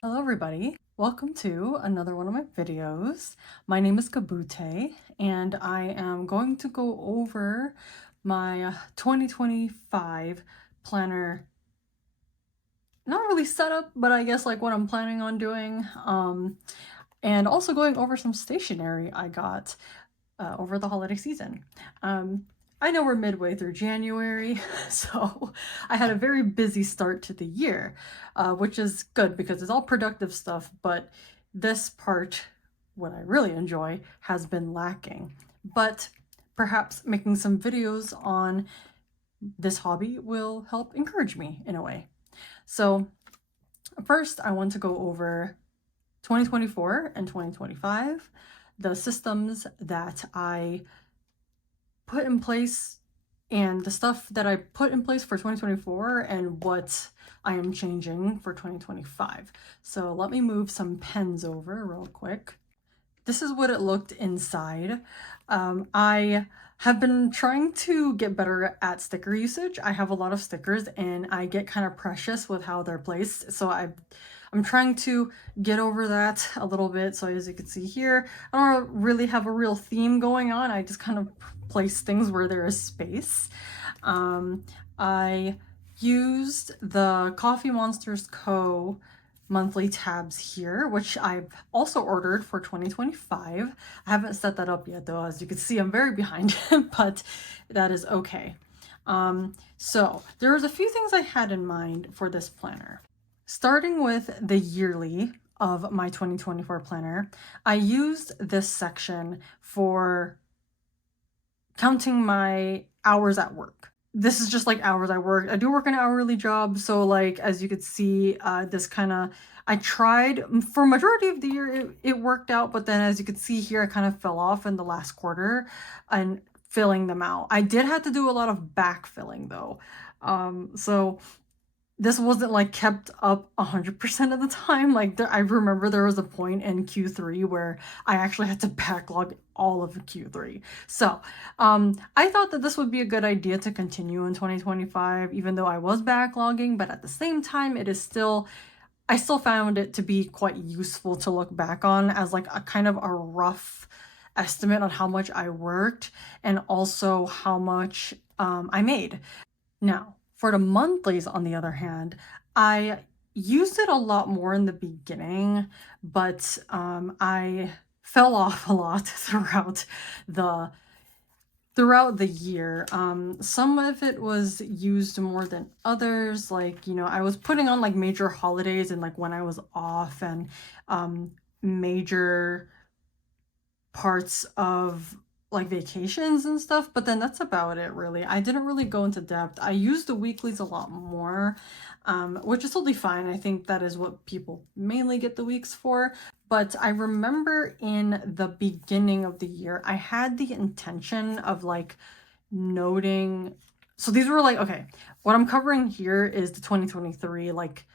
Hello everybody, welcome to another one of my videos. My name is Kabute and I am going to go over my 2025 planner, not really setup, but I guess like what I'm planning on doing, and also going over some stationery I got over the holiday season. I know we're midway through January, so I had a very busy start to the year, which is good because it's all productive stuff, but this part, what I really enjoy, has been lacking. But perhaps making some videos on this hobby will help encourage me in a way. So first, I want to go over 2024 and 2025, the systems that I put in place and the stuff that I put in place for 2024 and what I am changing for 2025. So let me move some pens over real quick. This is what it looked inside. I have been trying to get better at sticker usage. I have a lot of stickers and I get kind of precious with how they're placed. So I'm trying to get over that a little bit. So as you can see here, I don't really have a real theme going on. I just kind of place things where there is space. I used the Coffee Monsters Co. monthly tabs here, which I've also ordered for 2025. I haven't set that up yet though. As you can see, I'm very behind, but that is okay. So there was a few things I had in mind for this planner. Starting with the yearly of my 2024 planner, I used this section for counting my hours at work. This is just like hours I work. I do work an hourly job, so like as you could see, this kind of I tried for majority of the year it worked out, but then as you could see here, I kind of fell off in the last quarter and filling them out. I did have to do a lot of backfilling though. So this wasn't like kept up 100% of the time. Like I remember there was a point in Q3 where I actually had to backlog all of Q3. So I thought that this would be a good idea to continue in 2025, even though I was backlogging, but at the same time, I still found it to be quite useful to look back on as like a kind of a rough estimate on how much I worked and also how much I made. Now, for the monthlies, on the other hand, I used it a lot more in the beginning, but I fell off a lot the throughout the year. Some of it was used more than others. Like, you know, I was putting on like major holidays and like when I was off and major parts of like vacations and stuff, but then that's about it really. I didn't really go into depth. I used the weeklies a lot more, which is totally fine. I think that is what people mainly get the weeks for. But I remember in the beginning of the year, I had the intention of like noting. So these were like, okay, what I'm covering here is the 2023 like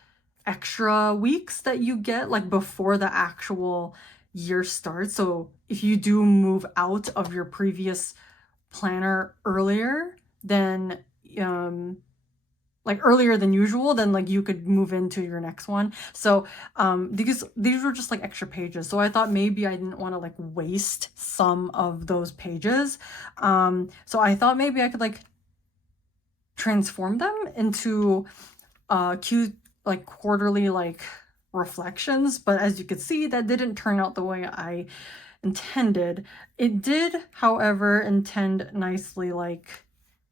extra weeks that you get like before the actual year starts. So if you do move out of your previous planner earlier than like earlier than usual, then like you could move into your next one. So these were just like extra pages. So I thought maybe I didn't want to like waste some of those pages. So I thought maybe I could like transform them into like quarterly like reflections, but as you could see, that didn't turn out the way I intended. It did, however, intend nicely like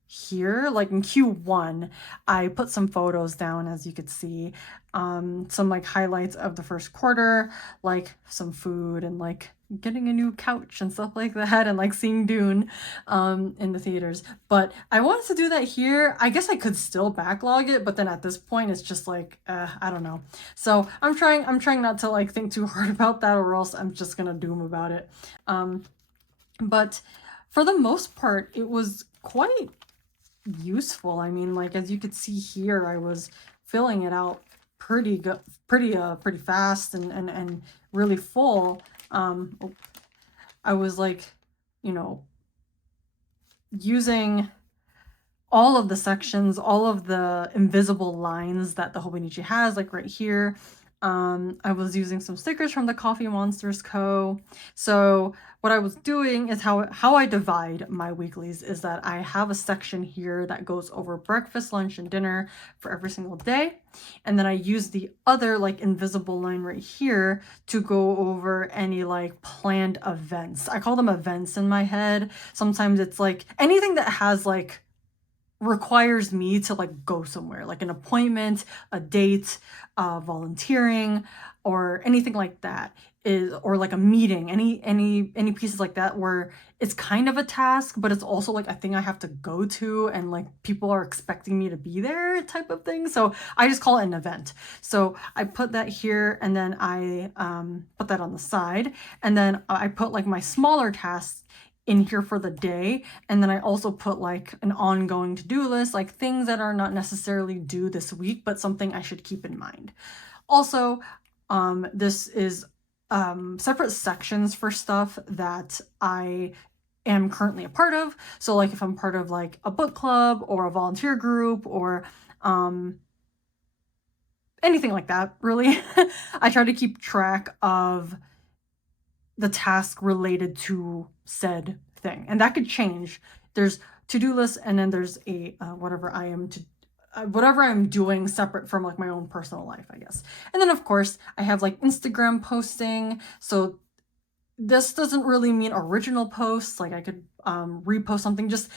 here, like in Q1, I put some photos down, as you could see, some like highlights of the first quarter, like some food and like getting a new couch and stuff like that, and like seeing Dune in the theaters. But I wanted to do that here. I guess I could still backlog it, but then at this point it's just like I don't know. So I'm trying not to like think too hard about that, or else I'm just gonna doom about it. But for the most part, it was quite useful. I mean, like as you could see here, I was filling it out pretty good, pretty fast and really full. I was like, you know, using all of the sections, all of the invisible lines that the Hobonichi has, like right here. I was using some stickers from the Coffee Monsters Co. So what I was doing is how I divide my weeklies is that I have a section here that goes over breakfast, lunch, and dinner for every single day. And then I use the other like invisible line right here to go over any like planned events. I call them events in my head. Sometimes it's like anything that has like requires me to like go somewhere, like an appointment, a date, volunteering, or anything like that is, or like a meeting, any pieces like that where it's kind of a task, but it's also like a thing I have to go to and like people are expecting me to be there type of thing. So I just call it an event. So I put that here and then I put that on the side, and then I put like my smaller tasks in here for the day, and then I also put like an ongoing to-do list, like things that are not necessarily due this week but something I should keep in mind. Also, this is separate sections for stuff that I am currently a part of. So like if I'm part of like a book club or a volunteer group or anything like that, really. I try to keep track of the task related to said thing, and that could change. There's to-do lists, and then there's a whatever I'm doing separate from like my own personal life, I guess. And then of course I have like Instagram posting. So this doesn't really mean original posts, like I could repost something, just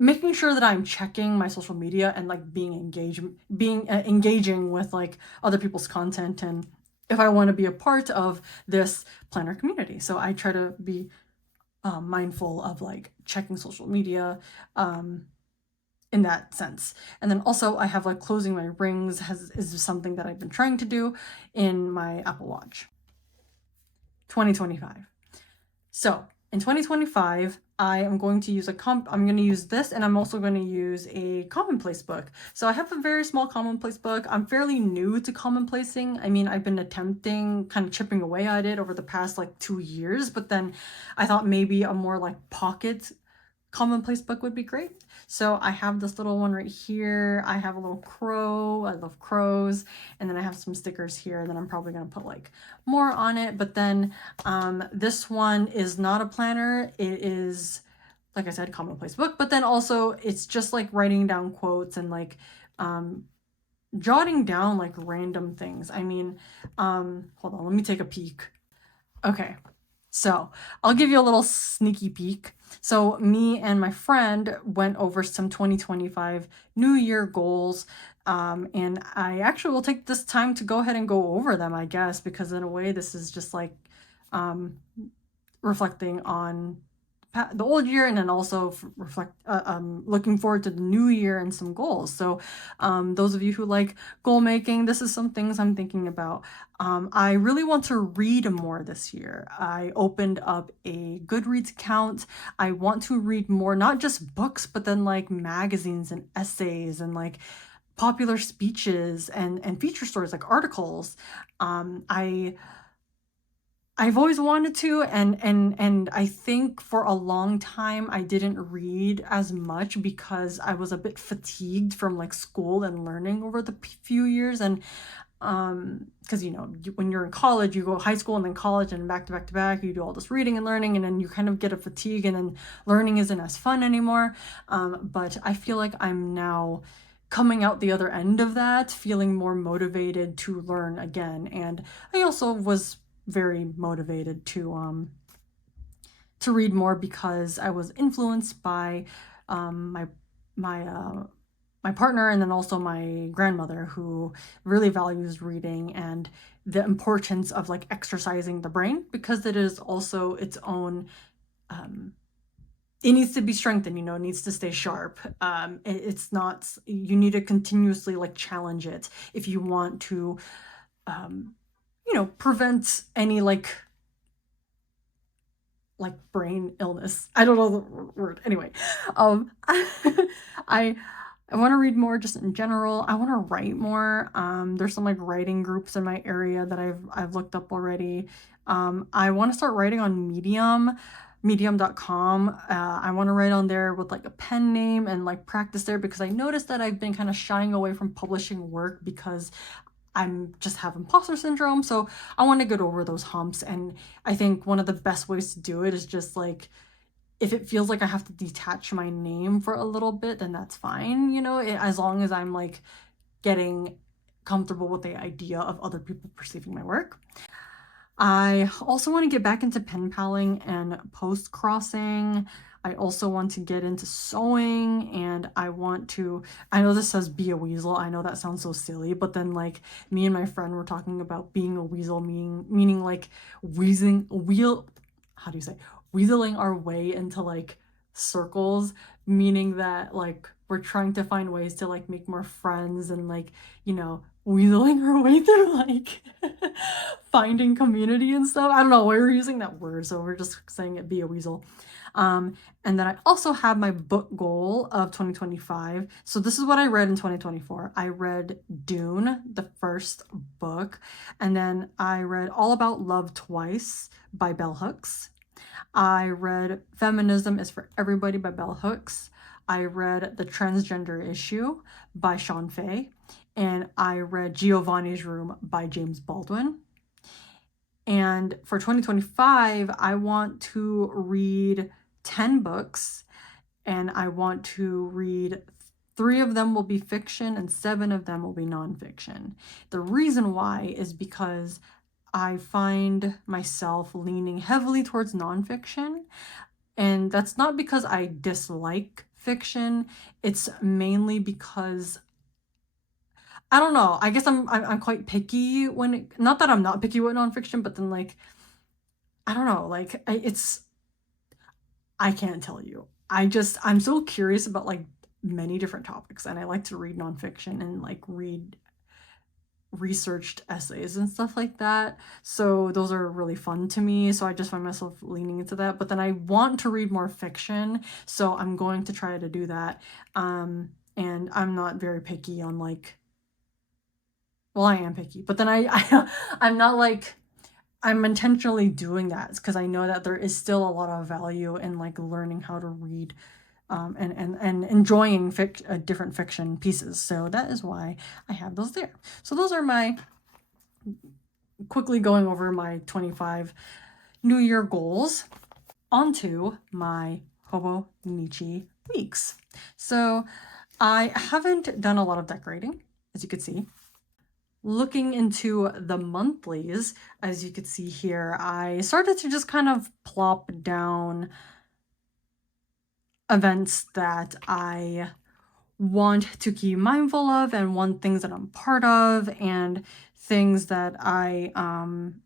making sure that I'm checking my social media and like being engaging with like other people's content, and if I want to be a part of this planner community. So I try to be mindful of like checking social media in that sense. And then also I have like closing my rings is something that I've been trying to do in my Apple Watch. 2025. So in 2025, I am going to use I'm going to use this, and I'm also going to use a commonplace book. So I have a very small commonplace book. I'm fairly new to commonplacing. I mean, I've been attempting, kind of chipping away at it over the past like 2 years, but then I thought maybe a more like pocket commonplace book would be great. So I have this little one right here. I have a little crow. I love crows. And then I have some stickers here, and then I'm probably going to put like more on it. But then this one is not a planner. It is, like I said, commonplace book. But then also it's just like writing down quotes and like jotting down like random things. I mean, hold on, let me take a peek. Okay. So I'll give you a little sneaky peek. So me and my friend went over some 2025 New Year goals. And I actually will take this time to go ahead and go over them, I guess, because in a way this is just like reflecting on the old year, and then also looking forward to the new year and some goals. So those of you who like goal making, this is some things I'm thinking about. I really want to read more this year. I opened up a Goodreads account. I want to read more, not just books, but then like magazines and essays and like popular speeches and feature stories, like articles. I've always wanted to, and I think for a long time I didn't read as much because I was a bit fatigued from like school and learning over the few years. And because you know, when you're in college, you go high school and then college and back to back to back, you do all this reading and learning, and then you kind of get a fatigue, and then learning isn't as fun anymore. But I feel like I'm now coming out the other end of that, feeling more motivated to learn again. And I also was very motivated to read more because I was influenced by my partner, and then also my grandmother, who really values reading and the importance of like exercising the brain, because it is also its own it needs to be strengthened, you know, it needs to stay sharp. It's not, you need to continuously like challenge it if you want to you know, prevent any like brain illness. I don't know the word. Anyway, I want to read more just in general. I want to write more. There's some like writing groups in my area that I've looked up already. I want to start writing on medium.com. I want to write on there with like a pen name and like practice there, because I noticed that I've been kind of shying away from publishing work because I'm just have imposter syndrome, so I want to get over those humps. And I think one of the best ways to do it is just like, if it feels like I have to detach my name for a little bit, then that's fine, you know, as long as I'm like getting comfortable with the idea of other people perceiving my work. I also want to get back into pen paling and post crossing. I also want to get into sewing, and I know this says be a weasel. I know that sounds so silly, but then like me and my friend were talking about being a weasel, meaning like how do you say, weaseling our way into like circles, meaning that like we're trying to find ways to like make more friends and like, you know, weaseling our way through like finding community and stuff. I don't know, we were using that word, so we're just saying it, be a weasel. And then I also have my book goal of 2025. So this is what I read in 2024. I read Dune, the first book, and then I read All About Love twice by Bell Hooks. I read Feminism is for Everybody by Bell Hooks. I read The Transgender Issue by Sean Fay. And I read Giovanni's Room by James Baldwin. And for 2025, I want to read 10 books, and I want to read 3 of them will be fiction and 7 of them will be nonfiction. The reason why is because I find myself leaning heavily towards nonfiction, and that's not because I dislike fiction. It's mainly because I don't know. I guess I'm quite picky when not that I'm not picky with nonfiction, but then like I don't know, like I can't tell you. I'm so curious about like many different topics, and I like to read nonfiction and like read researched essays and stuff like that. So those are really fun to me. So I just find myself leaning into that. But then I want to read more fiction, so I'm going to try to do that. And I'm not very picky on like, well, I am picky, but then I'm not like, I'm intentionally doing that because I know that there is still a lot of value in like learning how to read, and enjoying different fiction pieces. So that is why I have those there. So those are my, quickly going over my 25 New Year goals. Onto my Hobonichi weeks. So I haven't done a lot of decorating, as you could see. Looking into the monthlies, as you could see here, I started to just kind of plop down events that I want to keep mindful of and want things that I'm part of and things that I'm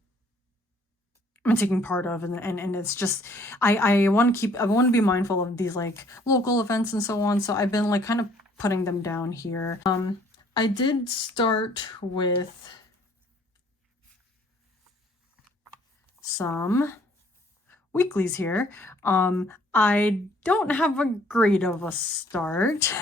taking part of, and it's just I want to be mindful of these like local events and so on. So I've been like kind of putting them down here. I did start with some weeklies here. I don't have a great of a start.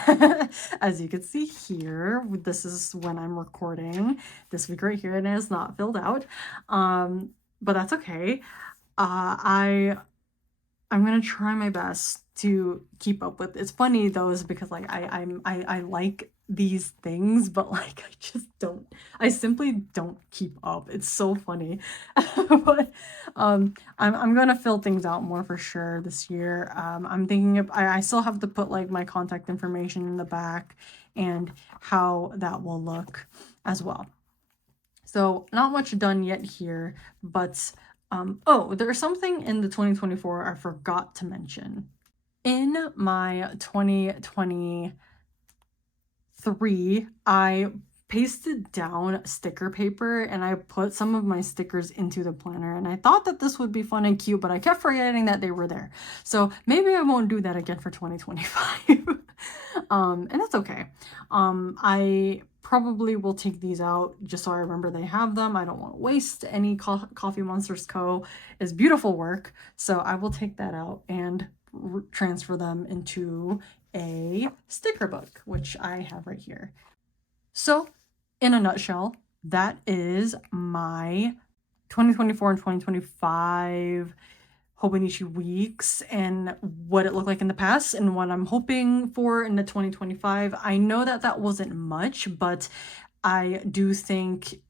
As you can see here, this is when I'm recording this week right here, and it is not filled out. But that's okay. I'm gonna try my best to keep up with. It's funny though, is because like I like these things, but like I simply don't keep up. It's so funny. But I'm gonna fill things out more for sure this year. I'm thinking of, I still have to put like my contact information in the back and how that will look as well. So not much done yet here, but oh, there's something in the 2024 I forgot to mention. In my 2023, I pasted down sticker paper and I put some of my stickers into the planner, and I thought that this would be fun and cute, but I kept forgetting that they were there. So maybe I won't do that again for 2025. And that's okay. I probably will take these out just so I remember they have them. I don't want to waste any Coffee Monsters Co. is beautiful work, so I will take that out and transfer them into a sticker book, which I have right here. So in a nutshell, that is my 2024 and 2025 Hobonichi weeks and what it looked like in the past and what I'm hoping for in the 2025. I know that that wasn't much, but I do think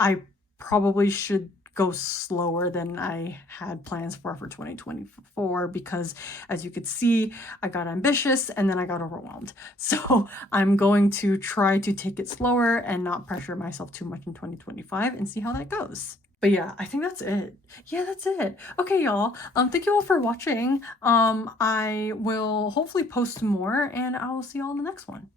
I probably should go slower than I had plans for 2024 because, as you could see, I got ambitious and then I got overwhelmed. So I'm going to try to take it slower and not pressure myself too much in 2025 and see how that goes. But yeah, I think that's it. Yeah, that's it. Okay, y'all. Thank you all for watching. I will hopefully post more and I will see y'all in the next one.